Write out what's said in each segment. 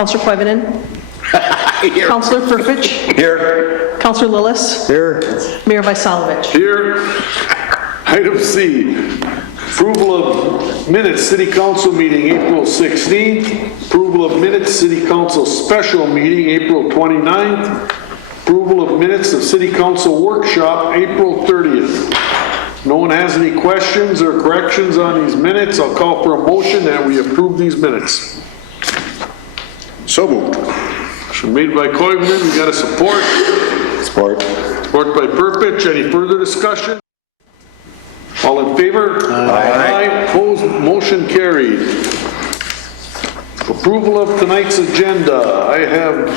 Councillor Koivunen. Here. Councillor Furfitch. Here. Councillor Lillis. Here. Mayor Vysalovich. Here. Item C, approval of minutes, City Council meeting April 16th. Approval of minutes, City Council special meeting April 29th. Approval of minutes of City Council workshop April 30th. No one has any questions or corrections on these minutes. I'll call for a motion that we approve these minutes. So moved. Motion made by Koivunen, we got a support. Support. Support by Purpich. Any further discussion? All in favor? Aye. Opposed? Motion carried. Approval of tonight's agenda. I have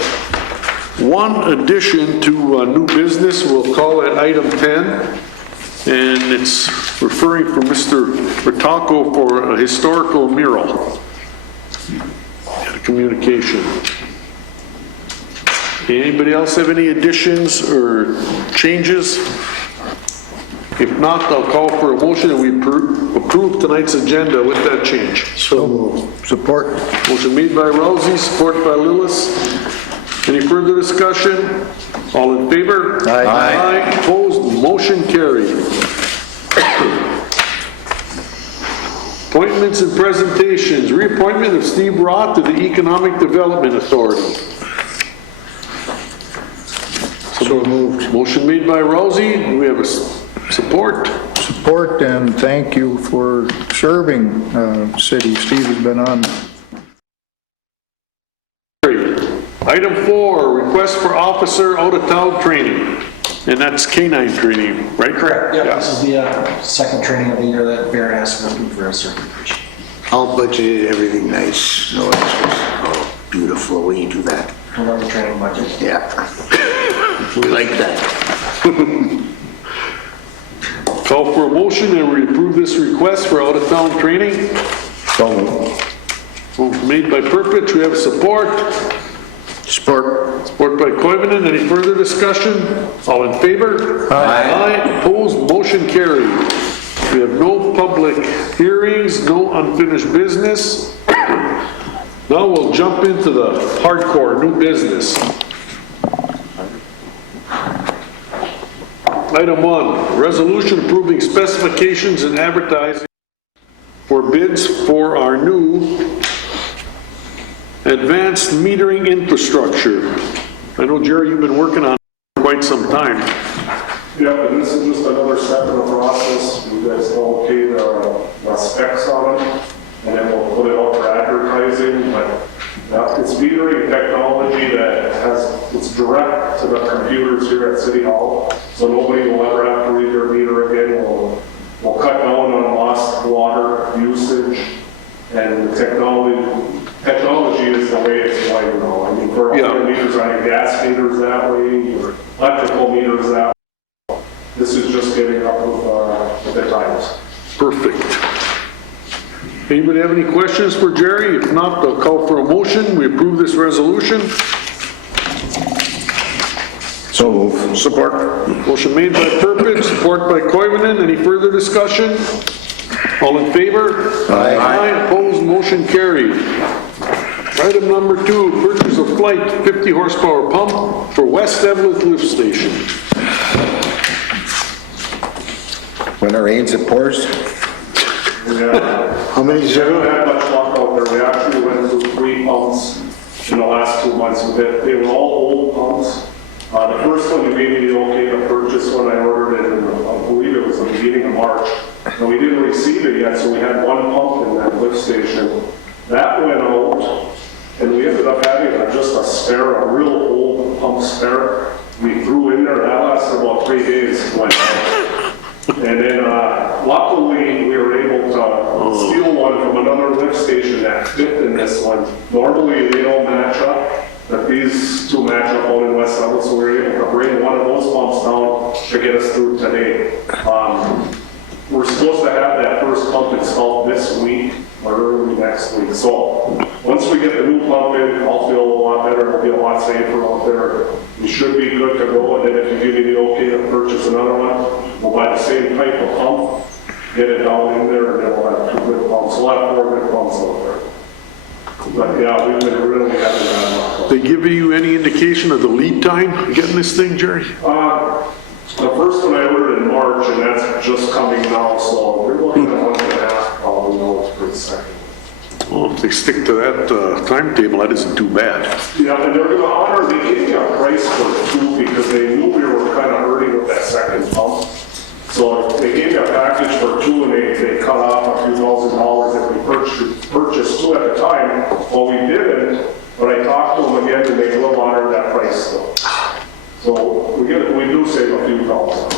one addition to new business. We'll call it item 10. And it's referring for Mr. Ritako for a historical mural. Communication. Anybody else have any additions or changes? If not, I'll call for a motion and we approve tonight's agenda with that change. So moved. Support. Motion made by Rousey, support by Lillis. Any further discussion? All in favor? Aye. Aye. Opposed? Motion carried. Appointments and presentations. Reappointment of Steve Roth to the Economic Development Authority. So moved. Motion made by Rousey. Do we have a support? Support and thank you for serving city. Steve has been on. Item 4, request for officer out-of-town training. And that's canine training, right? Correct. Yep. Yeah. This is the second training of the year that Bear asked for a certification. All budgeted, everything nice. No extras. Oh, beautiful when you do that. Another training budget. Yeah. We like that. Call for a motion and we approve this request for out-of-town training. So moved. Motion made by Purpich. We have support. Support. Support by Koivunen. Any further discussion? All in favor? Aye. Opposed? Motion carried. We have no public hearings, no unfinished business. Now we'll jump into the hardcore new business. Item 1, resolution approving specifications and advertising for bids for our new advanced metering infrastructure. I know, Jerry, you've been working on it for quite some time. Yeah, and this is just another step in the process. You guys will okay the specs on them, and then we'll put it out for advertising. But it's metering technology that it's direct to the computers here at City Hall, so nobody will ever have to read their meter again. We'll cut down on lost water usage, and the technology is the way it's going now. I mean, for other meters, I have gas meters that way, or electrical meters that way. This is just getting up with the times. Perfect. Anybody have any questions for Jerry? If not, I'll call for a motion. We approve this resolution. So moved. Support. Motion made by Purpich, support by Koivunen. Any further discussion? All in favor? Aye. Aye. Opposed? Motion carried. Item number 2, purchase of flight 50 horsepower pump for West Eveleth lift station. When it rains, it pours. Yeah. How many We haven't had much luck out there. We actually went through 3 pumps in the last 2 months. They were all old pumps. The first one you gave me the okay to purchase when I ordered it, in, I believe it was the beginning of March. And we didn't receive it yet, so we had 1 pump in that lift station. That went out, and we ended up having just a spare, a real old pump spare. We threw in there. That lasted about 3 days. Went out. And then luckily we were able to steal one from another lift station that fit in this one. Normally they don't match up, but these 2 match up out in West Eveleth, so we were able to bring one of those pumps down to get us through today. We're supposed to have that first pump installed this week or early next week. So once we get the new pump in, I'll feel a lot better. It'll be a lot safer out there. We should be good to go. And then if you give me the okay to purchase another one, we'll buy the same type of pump, get it down in there, and then we'll have 2 good pumps. We'll have 4 good pumps out there. But yeah, we've been really happy with that. They give you any indication of the lead time getting this thing, Jerry? The first one I ordered in March, and that's just coming now, so we're looking at 1.5, probably know for the second. Well, if they stick to that timetable, that isn't too bad. Yeah, and they're gonna honor, they gave me a price for 2 because they knew we were kind of hurting with that second pump. So they gave me a package for 2 and they cut off a few $1,000 if we purchased 2 at a time. Well, we didn't, but I talked to them again and they will honor that price still. So we do save a few dollars.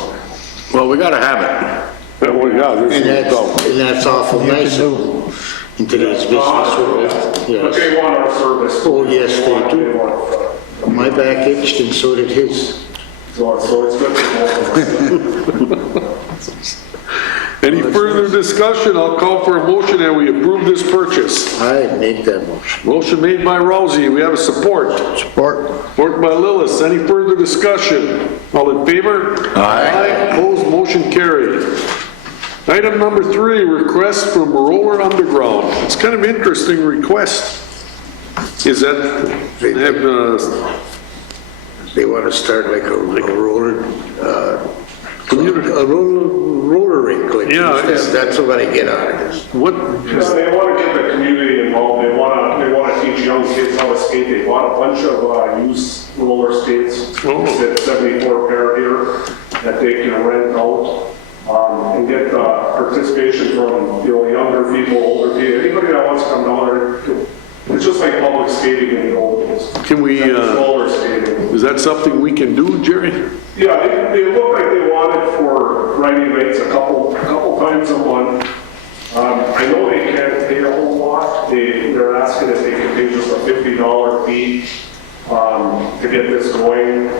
Well, we gotta have it. Well, yeah, there's And no doubt. that's awful nice in today's business world. But Yes. they want our service. Oh, yes, they do. want, My back itched and so did his. so it's good for both of us. Any further discussion? I'll call for a motion that we approve this purchase. I make that motion. Motion made by Rousey. We have a support. Support. Support by Lillis. Any further discussion? All in favor? Aye. Opposed, motion carried. Item number 3, request from Roller Underground. It's kind of interesting request. Is that, they have, They want to start like a roller, roller rink. Like Yeah, this. That's what I get out of this. what, Yeah, they want to get the community involved. They want to teach young kids how to skate. They bought a bunch of used roller skates. Oh. There's 74 pair here that they can rent out and get participation from younger people, older people, anybody that wants to come down there. It's just like public skating in the old days. can we, Roller skating. is that something we can do, Jerry? Yeah, they look like they want it for riding rates a couple times a month. I know they can't pay a whole lot. They're asking if they can pay just a $50 fee to get this going.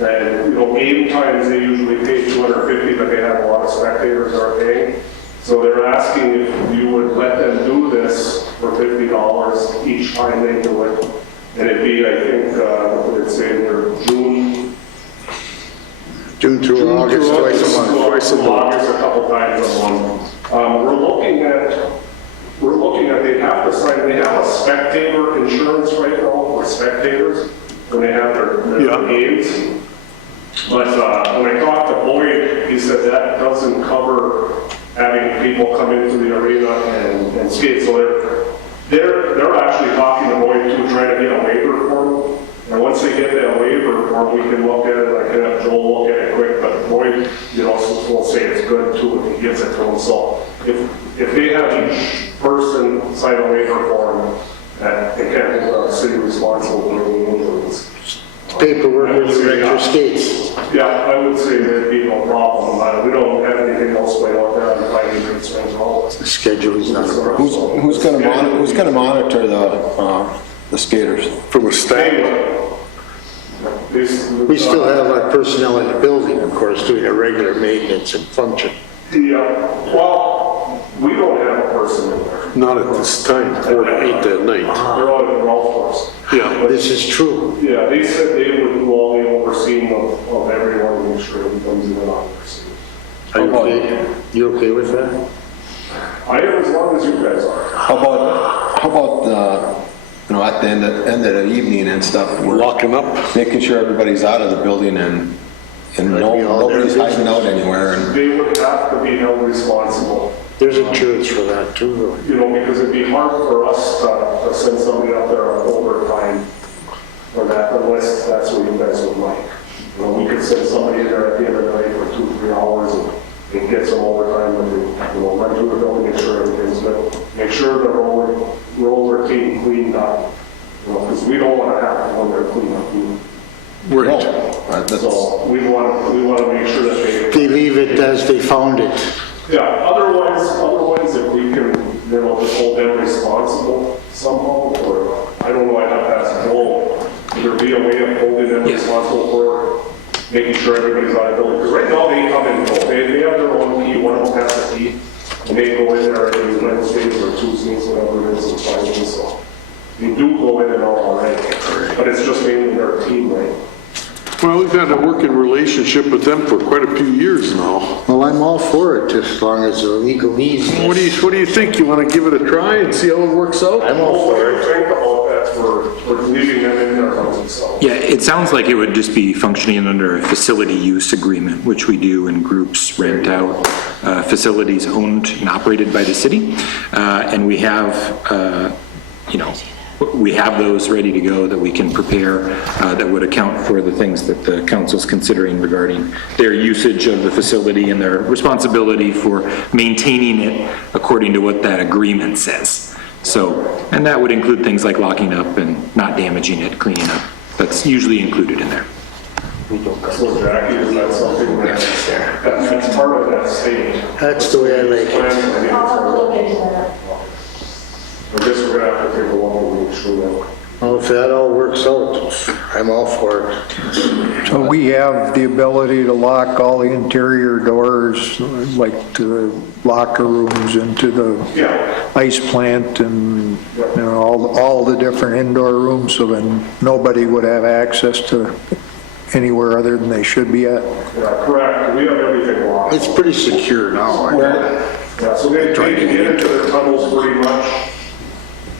And, game times, they usually pay $250, but they have a lot of spectators that are paying. So they're asking if you would let them do this for $50 each time they do it. And it'd be, I think, it's in their June through August, twice a month. Twice a month. August, a couple times a month. We're looking at, they have to sign, they have a spectator insurance right now for spectators when they have their Yeah. games. But when I talked to Boyd, he said that doesn't cover having people come into the arena and skate. So they're actually talking to Boyd to try to get a waiver for them. And once they get that waiver form, we can look at it. I can have Joel look at it quick, but Boyd, will say it's good too if he gives it to them. So if they have each person sign a waiver form, that they can't hold the city responsible for any injuries. Paperwork with the regular skates. Yeah, I would say there'd be no problem. We don't have anything else going out there on the fighting rates right now. The schedule is not a problem. Who's gonna monitor the skaters? From a staff? We still have our personnel in the building, of course, doing a regular maintenance and function. Yeah, well, we don't have a person in there. Not at this time, 4 to 8 that night. They're out at the golf course. Yeah. This is true. Yeah, they said they would do all the overseeing of everyone to make sure everybody's in an office. Are you okay? You okay with that? I am, as long as you guys are. How about at the end of the evening and stuff, we're Locking up? making sure everybody's out of the building and nobody's hiding out anywhere. And They would have to be held responsible. There's insurance for that too, though. Because it'd be hard for us to send somebody out there on overtime for that, unless that's what you guys would like. We could send somebody in there at the end of the night for 2-3 hours and get some overtime, and run through the building, make sure everything's good. Make sure the roller team cleaned up, because we don't want to have to go there clean up. Right. So we want to make sure that They leave it as they found it. yeah, otherwise if we can, just hold them responsible somehow, or, I don't know, I'd have to ask Joel, would there be a way of holding them responsible for making sure everybody's out of the building? Because right now they come and go, they have their own key, one of them has a key, and they go in there every Wednesdays or Tuesdays, whatever it is, and Fridays, so they do go in and out already, but it's just mainly their team, right? Well, we've had a working relationship with them for quite a few years now. Well, I'm all for it, as long as the legalese. What do you think? You want to give it a try and see how it works out? I'm all What do for you it. think about that for leaving them in their housing cell? Yeah, it sounds like it would just be functioning under a facility use agreement, which we do when groups rent out facilities owned and operated by the city. And we have, we have those ready to go that we can prepare that would account for the things that the council's considering regarding their usage of the facility and their responsibility for maintaining it according to what that agreement says. So, and that would include things like locking up and not damaging it, cleaning up. That's usually included in there. So Jackie, is that something that's part of that state? That's the way I like it. I guess we're gonna have to take a look and make sure that. Well, if that all works out, I'm all for it. So we have the ability to lock all the interior doors, like to the locker rooms and to the Yeah. ice plant and, all the different indoor rooms, so then nobody would have access to anywhere other than they should be at. Yeah, correct, we have everything locked. It's pretty secure now. Yeah, so they can get into their tunnels pretty much,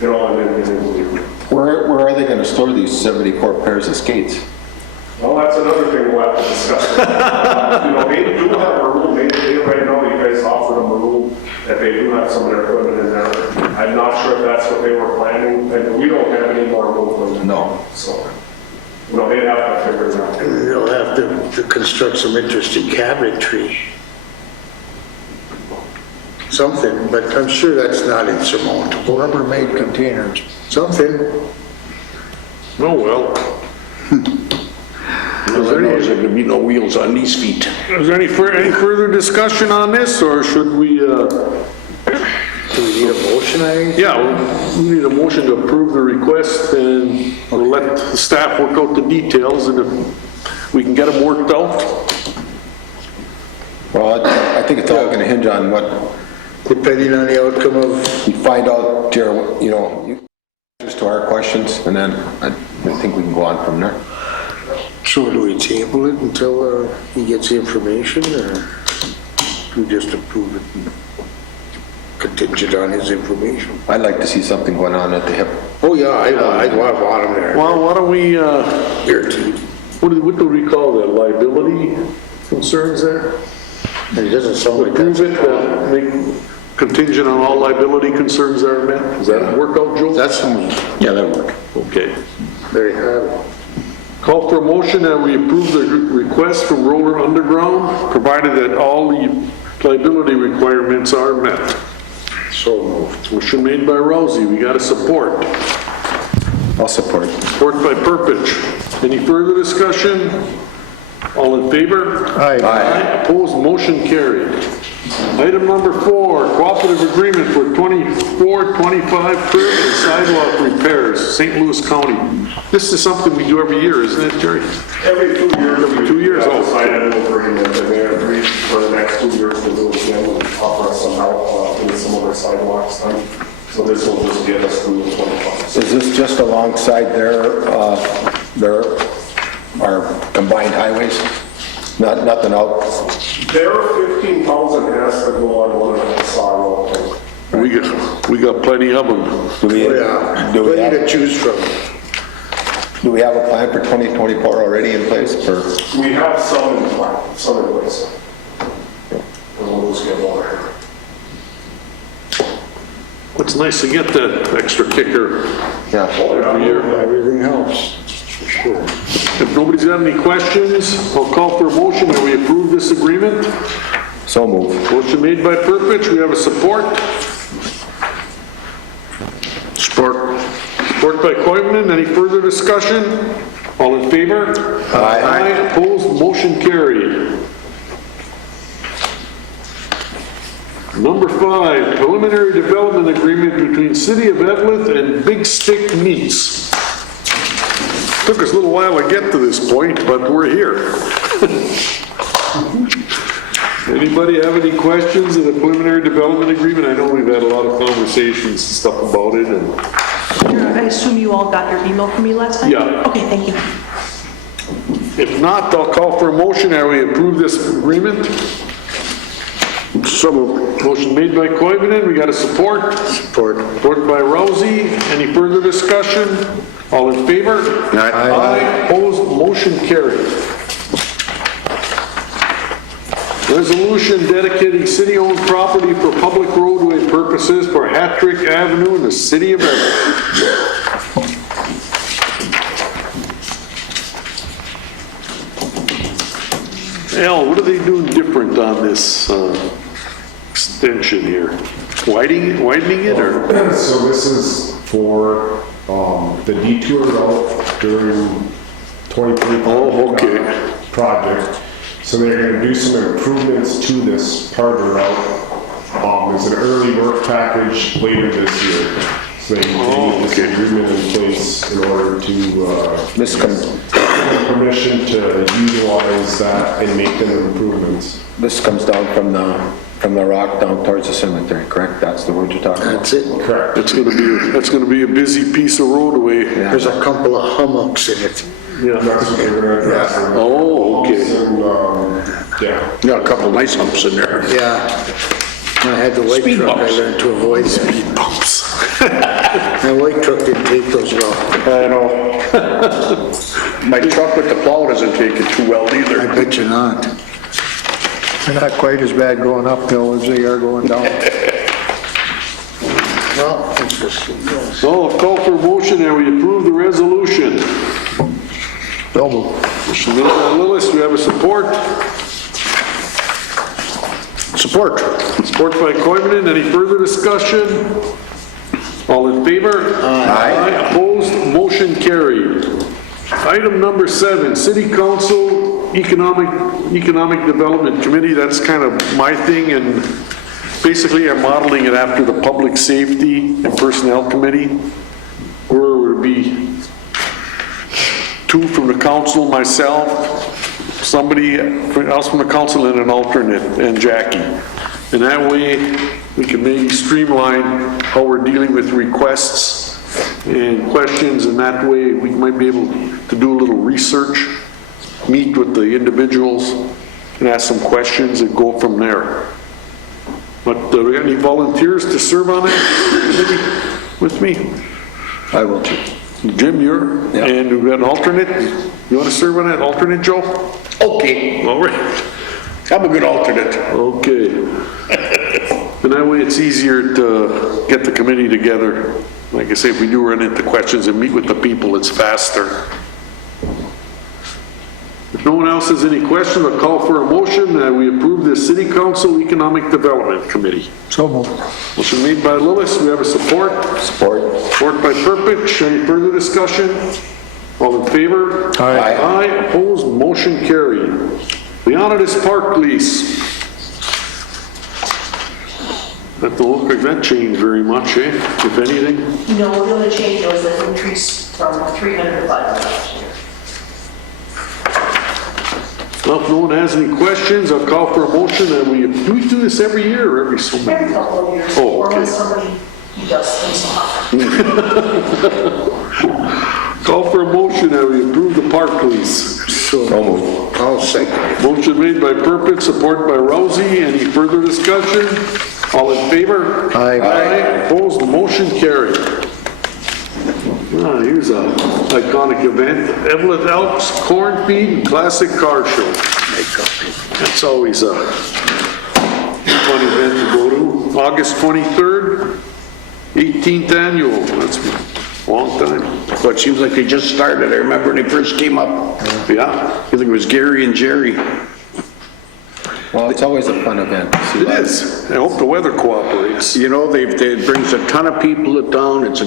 and then Where are they gonna store these 74 pairs of skates? well, that's another thing we'll have to discuss. They do have a room, they right now, you guys offered them a room, that they do have some of their equipment in there. I'm not sure if that's what they were planning, and we don't have any more room for them. No. So, they'd have to figure it out. They'll have to construct some interesting cabinetry. Something, but I'm sure that's not insurmountable. Rubber-made containers. Something. Oh, well. There's gonna be no wheels on these feet. Is there any further discussion on this, or should we, Do we need a motion, I think? yeah, we need a motion to approve the request and we'll let the staff work out the details, and if we can get them worked out. Well, I think it's all gonna hinge on what Depending on the outcome of, we find out, Jared, answers to our questions, and then I think we can go on from there. so do we table it until he gets the information, or do we just approve it and contingent on his information? I'd like to see something going on at the hip. Oh, yeah, I want him there, Well, why don't we, guaranteed. what do we call that, liability concerns there? And it doesn't sound like Approve that's it, make contingent on all liability concerns that are met? Does that work out, Joe? That's Yeah, that'll work. Okay. very hard. Call for a motion that we approve the request from Roller Underground, provided that all the liability requirements are met. So moved. Motion made by Rousey, we got a support. I'll support. Support by Purpich. Any further discussion? All in favor? Aye. Opposed, motion carried. Item number 4, cooperative agreement for 24-25 curb and sidewalk repairs, St. Louis County. This is something we do every year, isn't it, Jerry? Every 2 years. Every 2 years, oh. Decided an agreement, and they agreed for the next 2 years to do it again, and offer us some help with some of our sidewalks done. So this will just get us through the 25. Is this just alongside our combined highways? Nothing out? Their 15,000 has to go on one of the sidewalk. We got plenty of them. Do we, Oh, yeah, do we plenty to have, choose from. do we have a plan for 2024 already in place, or? We have some in plan, some in place. And we'll just get more. It's nice to get that extra kicker Yeah. every year. Everything helps, for sure. If nobody's got any questions, I'll call for a motion that we approve this agreement. So moved. Motion made by Purpich, we have a support. Sport. Support by Coivinon, any further discussion? All in favor? Aye. Opposed, motion carried. Number 5, preliminary development agreement between City of Eveleth and Big Stick Meats. Took us a little while to get to this point, but we're here. Anybody have any questions of the preliminary development agreement? I know we've had a lot of conversations and stuff about it, and I assume you all got your email from me last time? Yeah. Okay, thank you. If not, I'll call for a motion that we approve this agreement. So moved. Motion made by Koivunen, we got a support. Support. Support by Rousey. Any further discussion? All in favor? Aye. Opposed, motion carried. Resolution dedicating city-owned property for public roadway purposes for Hattrick Avenue in the city of Eveleth. Al, what are they doing different on this extension here? Widening it, or? So this is for the detour route during 2023 Oh, okay. project. So they're going to do some improvements to this part of the route. There's an early work package later this year. So they need this okay. agreement in place in order to This comes, give permission to utilize that and make them improvements. this comes down from the rock down towards the cemetery, correct? That's the road you're talking about? That's it. Correct. That's gonna be a busy piece of roadway. There's a couple of hummocks in it. That's what they're going to address. Oh, okay. And, yeah. Got a couple nice humps in there. Yeah. I had the white truck, I learned to avoid speed bumps. My white truck didn't take those well. I know. My truck with the plow doesn't take it too well I either. bet you not. They're not quite as bad going uphill as they are going down. Well, interesting. Yes. So I'll call for a motion that we approve the resolution. So moved. Motion made by Lillis, do we have a support? Support. Support by Koivunen, any further discussion? All in favor? Aye. Opposed, motion carried. Item number 7, City Council Economic Development Committee, that's kind of my thing, and basically I'm modeling it after the Public Safety and Personnel Committee, where it would be 2 from the council, myself, somebody else from the council, and an alternate, and Jackie. And that way, we can maybe streamline how we're dealing with requests and questions, and that way, we might be able to do a little research, meet with the individuals, and ask some questions, and go from there. But do we got any volunteers to serve on that committee with me? I will too. Jim, you're, and we've got an alternate. You want to serve on that alternate, Joe? Okay, All right. I'm a good alternate. Okay. And that way it's easier to get the committee together. Like I say, if we do run into questions and meet with the people, it's faster. If no one else has any questions, I'll call for a motion that we approve the City Council Economic Development Committee. So moved. Motion made by Lillis, we have a support. Support. Support by Purpich, any further discussion? All in favor? Aye. Aye, opposed, motion carried. Leonidas Park lease. That don't look like that changed very much, eh, if anything? No, the only change was the increase from 300 to 500 last year. Well, if no one has any questions, I'll call for a motion that do we do this every year or every so many? Every couple of years, Oh, or when okay. somebody does things off. Call for a motion that we approve the park lease. So moved. I'll second it. Motion made by Purpich, support by Rousey. Any further discussion? All in favor? Aye. Opposed, motion carried. Here's a iconic event, Eveleth Alps Corn Feed and Classic Car Show. That's always a fun event to go to. August 23rd, 18th annual. That's a long time. Well, it seems like they just started. I remember when they first came up. Yeah, I think it was Gary and Jerry. Well, it's always a fun event to see. it is. I hope the weather cooperates. You know, it brings a ton of people to town. It's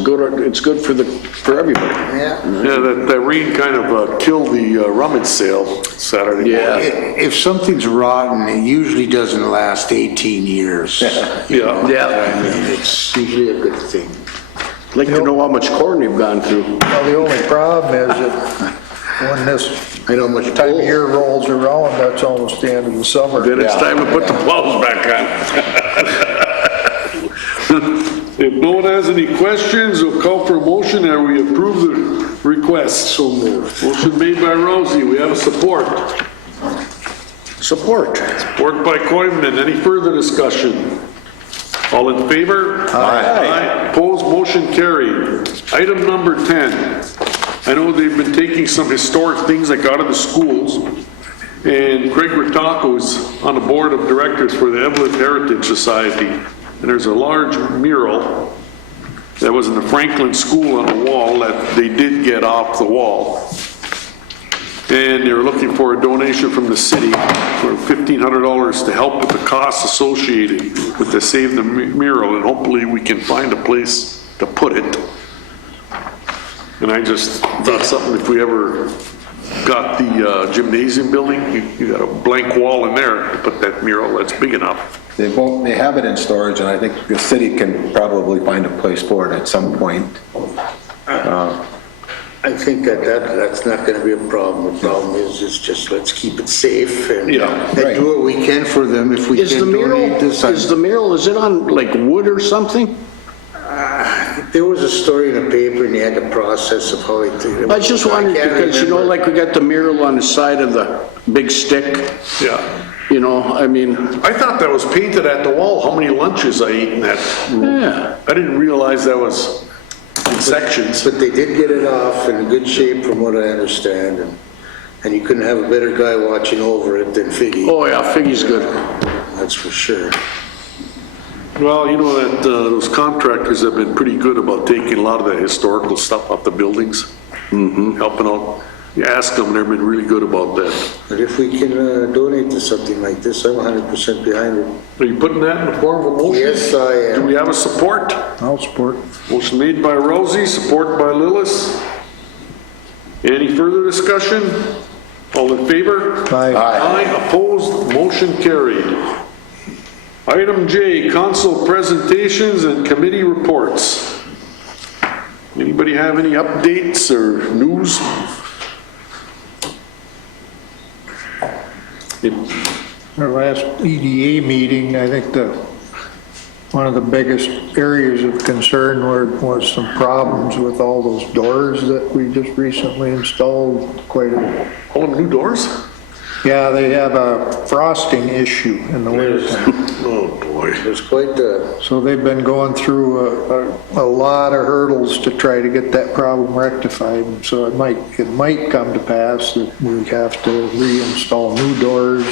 good for everybody. Yeah. Yeah, that rain kind of killed the rummage sale Saturday morning. Yeah. If something's rotten, it usually doesn't last 18 years. Yeah. I mean, it's usually a good thing. I'd like to know how much corn you've gone through. Well, the only problem is that when this I know much time of year rolls around, that's almost the end of the summer. Then it's time to put the plows back on. If no one has any questions, we'll call for a motion that we approve the request? So moved. Motion made by Rousey, we have a support. Support. Support by Coivinon, any further discussion? All in favor? Aye. Opposed, motion carried. Item number 10. I know they've been taking some historic things like out of the schools, and Craig Ritako is on the board of directors for the Eveleth Heritage Society, and there's a large mural that was in the Franklin School on a wall that they did get off the wall. And they're looking for a donation from the city for $1,500 to help with the costs associated with the Save the Mural, and hopefully we can find a place to put it. And I just thought something, if we ever got the gymnasium building, you got a blank wall in there to put that mural, that's big enough. They have it in storage, and I think the city can probably find a place for it at some point. I think that's not gonna be a problem. The problem is just let's keep it safe and Yeah, and do what we can for them if we Is the can mural, donate this. is it on like wood or something? There was a story in the paper and they had the process of how they did it. I just wondered, I can't because you know, remember. like we got the mural on the side of the big stick, Yeah. you know, I mean, I thought that was painted at the wall, how many lunches I ate in that room. yeah. I didn't realize that was in sections. But they did get it off in good shape from what I understand, and you couldn't have a better guy watching over it than Figgy, Oh, yeah, Figgy's good. that's for sure. Well, you know that those contractors have been pretty good about taking a lot of the historical stuff off the buildings, helping out. You ask them, they've been really good about that. But if we can donate to something like this, I'm 100% behind it. Are you putting that in the form of a motion? Yes, I am. Do we have a support? I'll support. Motion made by Rousey, support by Lillis. Any further discussion? All in favor? Aye. Aye, opposed, motion carried. Item J, council presentations and committee reports. Anybody have any updates or news? Our last EDA meeting, I think one of the biggest areas of concern was some problems with all those doors that we just recently installed. All them new doors? Yeah, they have a frosting issue in the wintertime. Oh, boy. It was quite the, So they've been going through a lot of hurdles to try to get that problem rectified. And so it might come to pass that we have to reinstall new doors,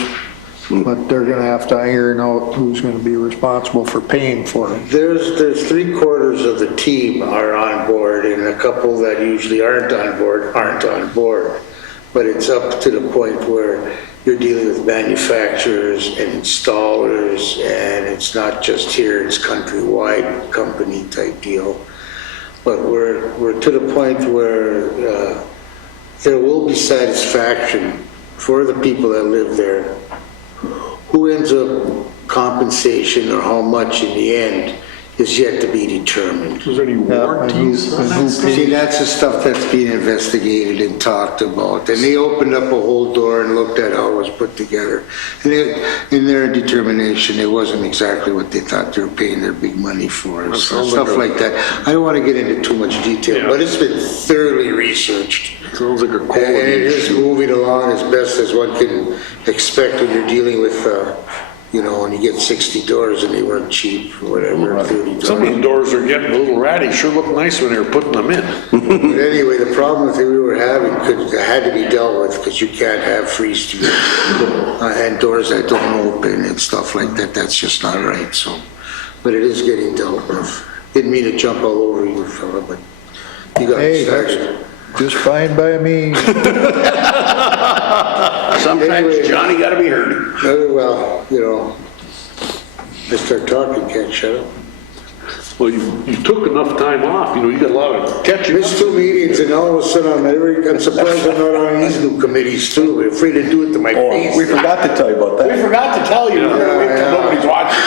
but they're gonna have to iron out who's gonna be responsible for paying for it. there's 3/4 of the team are on board, and a couple that usually aren't on board. But it's up to the point where you're dealing with manufacturers and installers, and it's not just here, it's countrywide company type deal. But we're to the point where there will be satisfaction for the people that live there. Who ends up compensation or how much in the end is yet to be determined. Was there any warranties on that stuff? See, that's the stuff that's being investigated and talked about. And they opened up a whole door and looked at how it was put together. And in their determination, it wasn't exactly what they thought they were paying their big money for. So stuff like that. I don't want to get into too much detail, but it's been thoroughly researched. Sounds like a And quality it is issue. moving along as best as one can expect when you're dealing with, when you get 60 doors and they weren't cheap or whatever, 30 Some of the doors are getting a little ratty, sure look nice when they were putting them in. But anyway, the problem that we were having had to be dealt with because you can't have freeze through and doors that don't open and stuff like that. That's just not right. So, but it is getting dealt with. Didn't mean to jump all over you, fella, but you got Hey, started. just fine by me. Sometimes Anyway. Johnny gotta be heard. Well, I start talking, can't shut up. Well, you took enough time off, you got a lot of catching up. Missed 2 meetings and all of a sudden I'm surprised I'm not on these new committees too. I'm afraid to do it to my face. We forgot to tell you about We that. forgot to tell you, we're gonna wait till nobody's watching.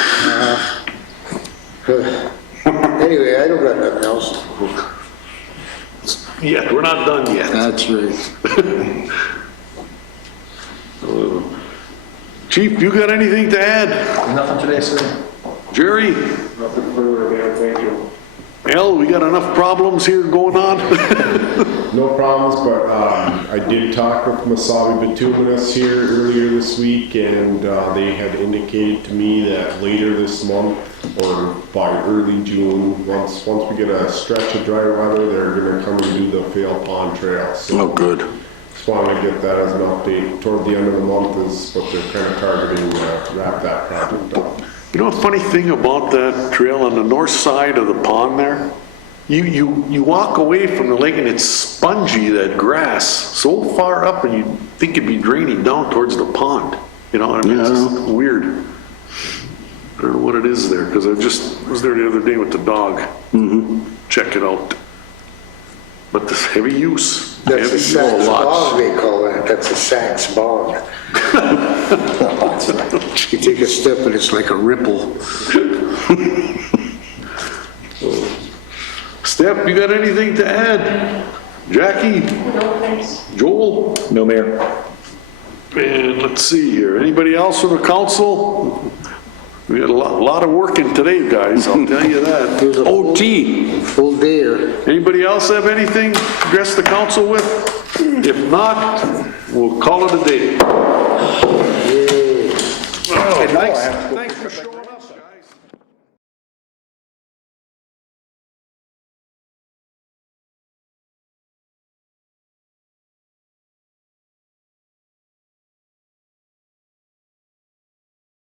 Anyway, I don't got nothing else. Yet, we're not done yet. That's right. Chief, you got anything to add? Nothing today, sir? Jerry? Nothing further, man, thank you. Al, we got enough problems here going on? No problems, but I did talk with Masabi Bituminous here earlier this week, and they had indicated to me that later this month or by early June, once we get a stretch of dry weather, they're gonna come and do the Fail Pond Trail. So Oh, good. just wanted to get that as an update. Toward the end of the month is what they're kind of targeting to wrap that project up. You know, a funny thing about that trail on the north side of the pond there? You walk away from the lake and it's spongy, that grass, so far up, and you think it'd be draining down towards the pond. You know what I mean? It's just weird. I don't know what it is there, because I was there the other day with the dog. Check it out. But this heavy use. That's Heavy a use, Sachs lots. bog, they call that. That's a Sachs bog. You take a step and it's like a ripple. Steph, you got anything to add? Jackie? No, thanks. Joel? No, Mayor. And let's see here, anybody else from the council? We had a lot of work in today, guys, I'll tell you that. It was a OT. full day here. Anybody else have anything to address the council with? If not, we'll call it a day. Yay. Thanks for showing